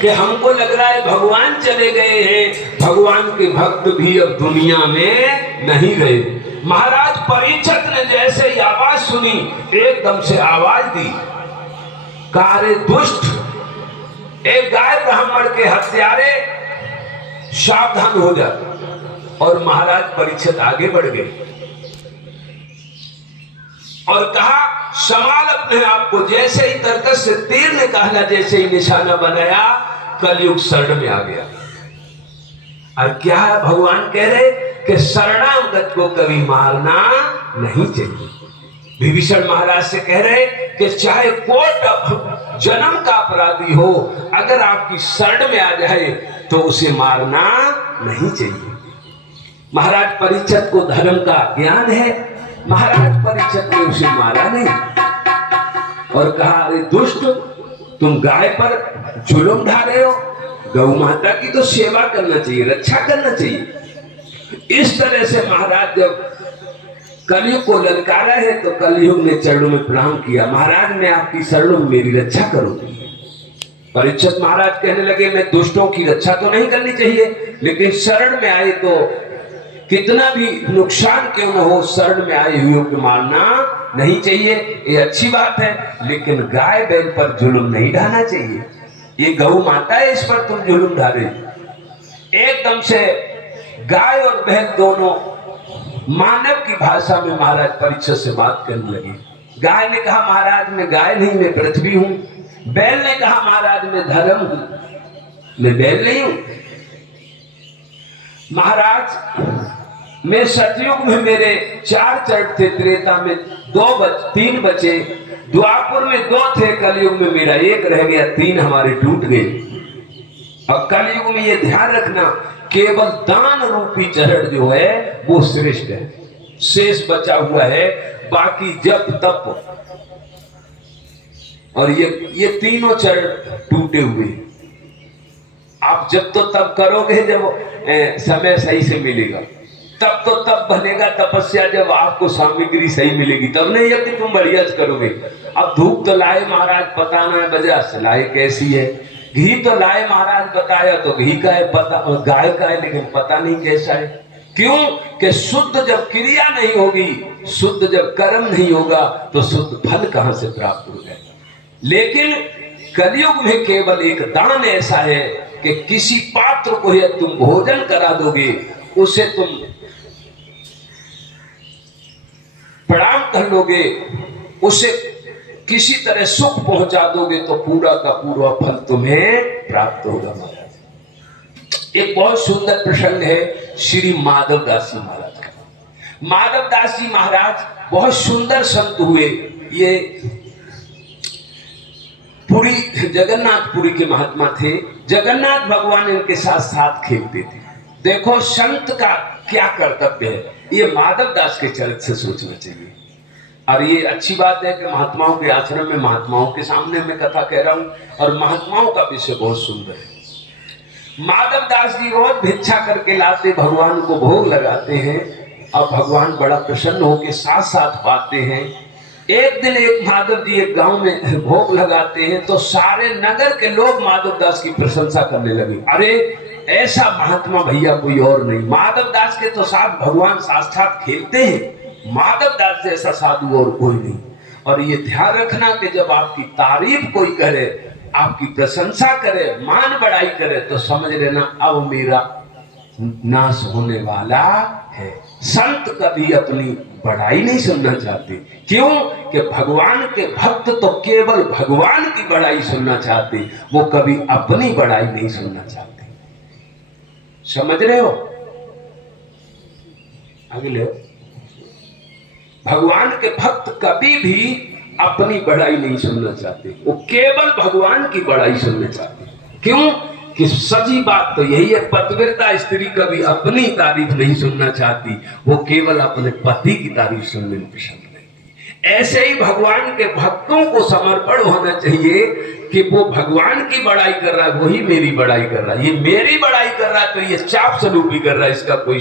कि हमको लग रहा है भगवान चले गए हैं, भगवान के भक्त भी अब दुनिया में नहीं रहे। महाराज परीक्षित ने जैसे ही आवाज सुनी, एकदम से आवाज दी, कारे दुष्ट, एक गाय ब्राह्मण के हत्यारे, सावधान हो जा। और महाराज परीक्षित आगे बढ़ गए और कहा, संभाल अपने आप को। जैसे ही तरकस से तीर निकाला, जैसे ही निशाना बनाया, कलयुग शरण में आ गया। और क्या है, भगवान कह रहे कि शरणागत को कभी मारना नहीं चाहिए। विभीषण महाराज से कह रहे कि चाहे कोट जन्म का अपराधी हो, अगर आपकी शरण में आ जाए तो उसे मारना नहीं चाहिए। महाराज परीक्षित को धर्म का ज्ञान है, महाराज परीक्षित ने उसे मारा नहीं और कहा, अरे दुष्ट, तुम गाय पर जुल्म ढा रहे हो, गौ माता की तो सेवा करना चाहिए, रक्षा करना चाहिए। इस तरह से महाराज जब कलयुग को ललकारा है तो कलयुग ने चरणों में प्रणाम किया, महाराज मैं आपकी शरणों में मेरी रक्षा करूंगी। परीक्षित महाराज कहने लगे, मैं दुष्टों की रक्षा तो नहीं करनी चाहिए, लेकिन शरण में आए तो कितना भी नुकसान क्यों न हो, शरण में आए हुए को मारना नहीं चाहिए, ये अच्छी बात है। लेकिन गाय बैल पर जुल्म नहीं ढाना चाहिए, ये गौ माता है, इस पर तुम जुल्म ढा रहे। एकदम से गाय और बैल दोनों मानव की भाषा में महाराज परीक्षित से बात करने लगे। गाय ने कहा, महाराज मैं गाय नहीं, मैं पृथ्वी हूं। बैल ने कहा, महाराज मैं धर्म हूं, मैं बैल नहीं हूं। महाराज मैं सतयुग में मेरे 4 चरण थे, त्रेता में 3 बचे, द्वापर में 2 थे, कलयुग में मेरा 1 रह गया, 3 हमारे टूट गए। और कलयुग में ये ध्यान रखना, केवल दान रूपी चरण जो है वो श्रेष्ठ है, शेष बचा हुआ है, बाकी जप तप और ये तीनों चरण टूटे हुए। आप जब तो तब करोगे जब समय सही से मिलेगा, तब तो तब बनेगा तपस्या जब आपको सामग्री सही मिलेगी, तब नहीं है कि तुम बढ़िया करोगे। अब धूप तो लाए महाराज, पता ना बजा सलाई कैसी है, घी तो लाए महाराज, बताया तो घी का है, पता गाय का है, लेकिन पता नहीं कैसा है। क्यों कि शुद्ध जब क्रिया नहीं होगी, शुद्ध जब कर्म नहीं होगा, तो शुद्ध फल कहां से प्राप्त हो जाएगा। लेकिन कलयुग में केवल एक दान ऐसा है कि किसी पात्र को यदि तुम भोजन करा दोगे, उसे तुम प्रणाम कर लोगे, उसे किसी तरह सुख पहुंचा दोगे, तो पूरा का पूरा फल तुम्हें प्राप्त होगा। महाराज एक बहुत सुंदर प्रसंग है श्री माधवदास जी महाराज का। माधवदास जी महाराज बहुत सुंदर संत हुए। ये पुरी जगन्नाथपुरी के महात्मा थे, जगन्नाथ भगवान इनके साथ साथ खेलते थे। देखो संत का क्या कर्तव्य है, ये माधवदास के चरित्र से सोचना चाहिए। और ये अच्छी बात है कि महात्माओं के आश्रम में महात्माओं के सामने मैं कथा कह रहा हूं, और महात्माओं का विषय बहुत सुंदर है। माधवदास जी रोज भिक्षा करके लाते, भगवान को भोग लगाते हैं, और भगवान बड़ा प्रसन्न होकर साथ साथ पाते हैं। एक दिन एक माधव जी एक गांव में भोग लगाते हैं, तो सारे नगर के लोग माधवदास की प्रशंसा करने लगे, अरे ऐसा महात्मा भैया कोई और नहीं, माधवदास के तो साथ भगवान साक्षात खेलते हैं, माधवदास जैसा साधु और कोई नहीं। और ये ध्यान रखना कि जब आपकी तारीफ कोई करे, आपकी प्रशंसा करे, मान बढ़ाई करे, तो समझ लेना अब मेरा नाश होने वाला है। संत कभी अपनी बढ़ाई नहीं सुनना चाहते, क्यों कि भगवान के भक्त तो केवल भगवान की बढ़ाई सुनना चाहते, वो कभी अपनी बढ़ाई नहीं सुनना चाहते। समझ रहे हो? अगले भगवान के भक्त कभी भी अपनी बढ़ाई नहीं सुनना चाहते, वो केवल भगवान की बढ़ाई सुनना चाहते। क्यों कि सच्ची बात तो यही है, पतिव्रता स्त्री कभी अपनी तारीफ नहीं सुनना चाहती, वो केवल अपने पति की तारीफ सुनने में पसंद करती। ऐसे ही भगवान के भक्तों को समर्पण होना चाहिए कि वो भगवान की बड़ाई कर रहा है, वही मेरी बड़ाई कर रहा है। ये मेरी बड़ाई कर रहा है तो ये चाप स्वरूपी कर रहा है, इसका कोई